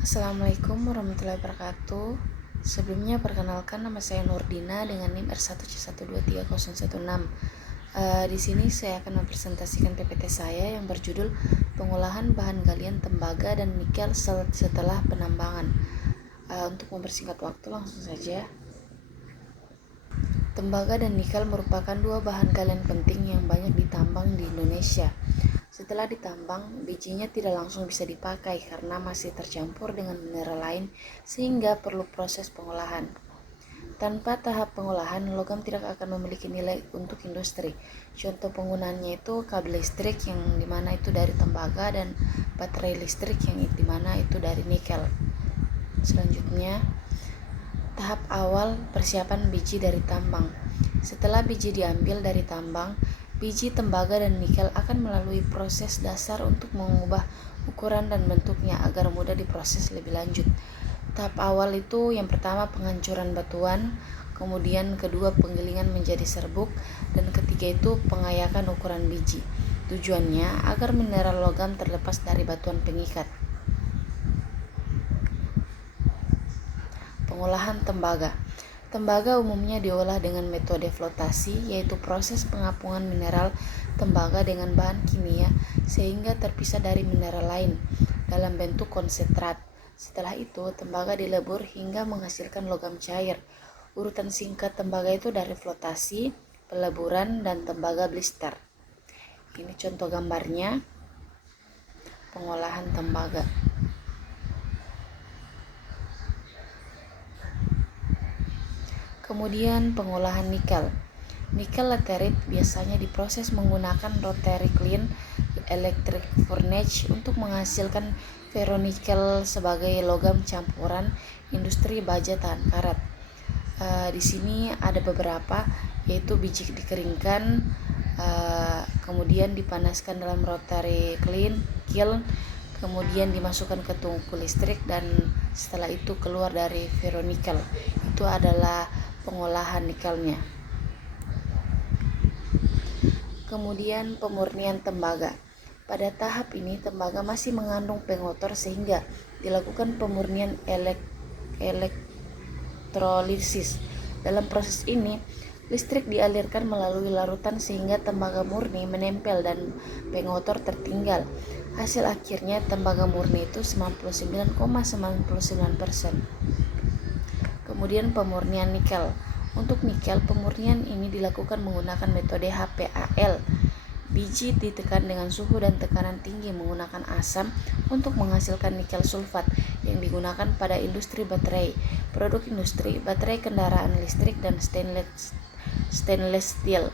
Assalamualaikum warahmatullahi wabarakatuh. Sebelumnya perkenalkan, nama saya Nurdina dengan NIM R1C123016. Di sini saya akan mempresentasikan PPT saya yang berjudul Pengolahan Bahan Galian Tembaga dan Nikel setelah Penambangan. Untuk mempersingkat waktu, langsung saja. Tembaga dan nikel merupakan dua bahan galian penting yang banyak ditambang di Indonesia. Setelah ditambang, bijinya tidak langsung bisa dipakai karena masih tercampur dengan mineral lain sehingga perlu proses pengolahan. Tanpa tahap pengolahan, logam tidak akan memiliki nilai untuk industri. Contoh penggunaannya itu kabel listrik yang dimana itu dari tembaga dan baterai listrik yang dimana itu dari nikel. Selanjutnya, tahap awal persiapan biji dari tambang. Setelah biji diambil dari tambang, biji tembaga dan nikel akan melalui proses dasar untuk mengubah ukuran dan bentuknya agar mudah diproses lebih lanjut. Tahap awal itu yang pertama penghancuran batuan, kemudian kedua penggilingan menjadi serbuk, dan ketiga itu pengayakan ukuran biji. Tujuannya agar mineral logam terlepas dari batuan pengikat. Pengolahan tembaga. Tembaga umumnya diolah dengan metode flotasi, yaitu proses pengapungan mineral tembaga dengan bahan kimia sehingga terpisah dari mineral lain dalam bentuk konsentrat. Setelah itu, tembaga dilebur hingga menghasilkan logam cair. Urutan singkat tembaga itu dari flotasi, peleburan, dan tembaga blister. Ini contoh gambarnya pengolahan tembaga. Kemudian pengolahan nikel. Nikel laterite biasanya diproses menggunakan rotary kiln electric furnace untuk menghasilkan ferronikel sebagai logam campuran industri baja tahan karat. Di sini ada beberapa, yaitu biji dikeringkan, kemudian dipanaskan dalam rotary kiln, kemudian dimasukkan ke tungku listrik, dan setelah itu keluar dari ferronikel. Itu adalah pengolahan nikelnya. Kemudian pemurnian tembaga. Pada tahap ini tembaga masih mengandung pengotor sehingga dilakukan pemurnian elektrolisis. Dalam proses ini listrik dialirkan melalui larutan sehingga tembaga murni menempel dan pengotor tertinggal. Hasil akhirnya tembaga murni itu 99,99%. Kemudian pemurnian nikel. Untuk nikel, pemurnian ini dilakukan menggunakan metode HPAL. Biji ditekan dengan suhu dan tekanan tinggi menggunakan asam untuk menghasilkan nikel sulfat yang digunakan pada industri baterai, produk industri, baterai kendaraan listrik, dan stainless steel.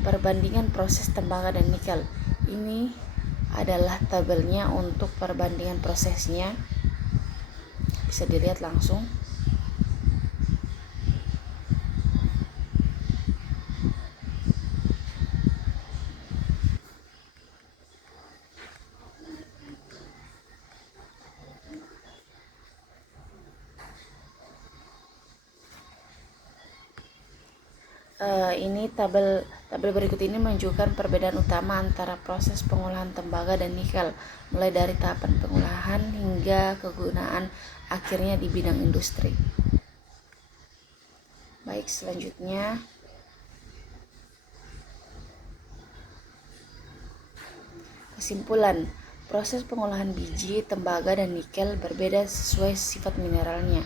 Perbandingan proses tembaga dan nikel. Ini adalah tabelnya untuk perbandingan prosesnya, bisa dilihat langsung. Ini tabel berikut ini menunjukkan perbedaan utama antara proses pengolahan tembaga dan nikel, mulai dari tahapan pengolahan hingga kegunaan akhirnya di bidang industri. Baik, selanjutnya kesimpulan. Proses pengolahan biji, tembaga, dan nikel berbeda sesuai sifat mineralnya.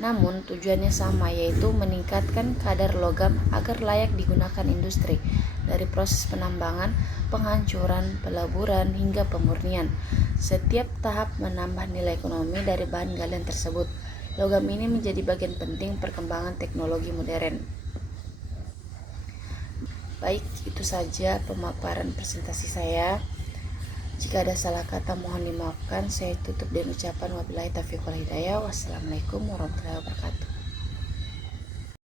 Namun tujuannya sama, yaitu meningkatkan kadar logam agar layak digunakan industri, dari proses penambangan, penghancuran, peleburan, hingga pemurnian. Setiap tahap menambah nilai ekonomi dari bahan galian tersebut. Logam ini menjadi bagian penting perkembangan teknologi modern. Baik, itu saja pemaparan presentasi saya. Jika ada salah kata mohon dimaafkan. Saya tutup dengan ucapan wabillahi taufiq wal hidayah. Wassalamualaikum warahmatullahi wabarakatuh.